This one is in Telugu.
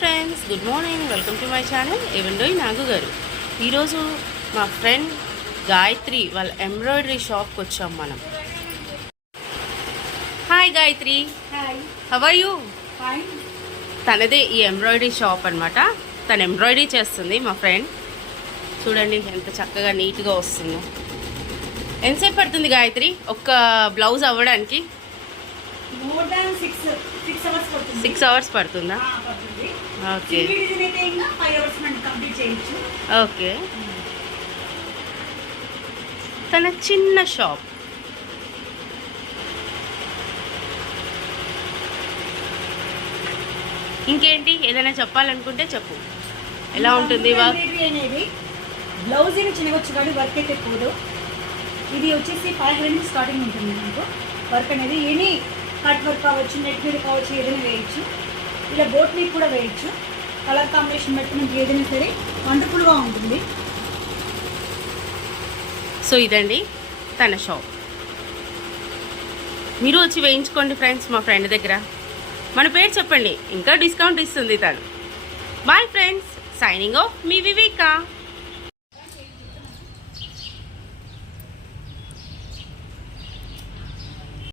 Friends, good morning. Welcome to my channel ఏవండోయ్ నాగు గారు. ఈరోజు మా ఫ్రెండ్ గాయత్రి వాళ్ళ ఎంబ్రాయిడరీ షాప్కి వచ్చాం మనం. Hi Gayatri. Hi. How are you? Fine. తనదే ఈ ఎంబ్రాయిడరీ షాప్ అనమాట. తను ఎంబ్రాయిడరీ చేస్తుంది మా ఫ్రెండ్. చూడండి ఎంత చక్కగా నీట్గా వస్తుందో. ఎంతసేపు పడుతుంది గాయత్రి ఒక్క బ్లౌజ్ అవ్వడానికి? మోర్ దాన్ 6 అవర్స్ పడుతుంది. 6 అవర్స్ పడుతుందా? పడుతుంది. ఓకే అయితే ఇంకా 5 అవర్స్ మనం కంప్లీట్ చేయొచ్చు. ఓకే. తన చిన్న షాప్. ఇంకేంటి ఏదైనా చెప్పాలనుకుంటే చెప్పు. ఎలా ఉంటుంది ఎంబ్రాయిడరీ అనేది బ్లౌజ్ ఏమి చిన్నగొచ్చు కానీ వర్క్ అయితే ఎక్కువదు. ఇది వచ్చేసి 500 నుంచి స్టార్టింగ్ ఉంటుంది మనకు. వర్క్ అనేది ఎనీ కట్ వర్క్ కావచ్చు, నెట్ మీద కావచ్చు, ఏదైనా వేయచ్చు. ఇలా బోట్ మీద కూడా వేయచ్చు. కలర్ కాంబినేషన్ బట్టి మనకి ఏదైనా సరే వండర్ఫుల్గా ఉంటుంది. సో ఇదండి తన షాప్. మీరు వచ్చి వేయించుకోండి ఫ్రెండ్స్ మా ఫ్రెండ్ దగ్గర. మన పేరు చెప్పండి, ఇంకా డిస్కౌంట్ ఇస్తుంది తను. బాయ్ ఫ్రెండ్స్, సైనింగ్ ఆఫ్ మీ వివేకా.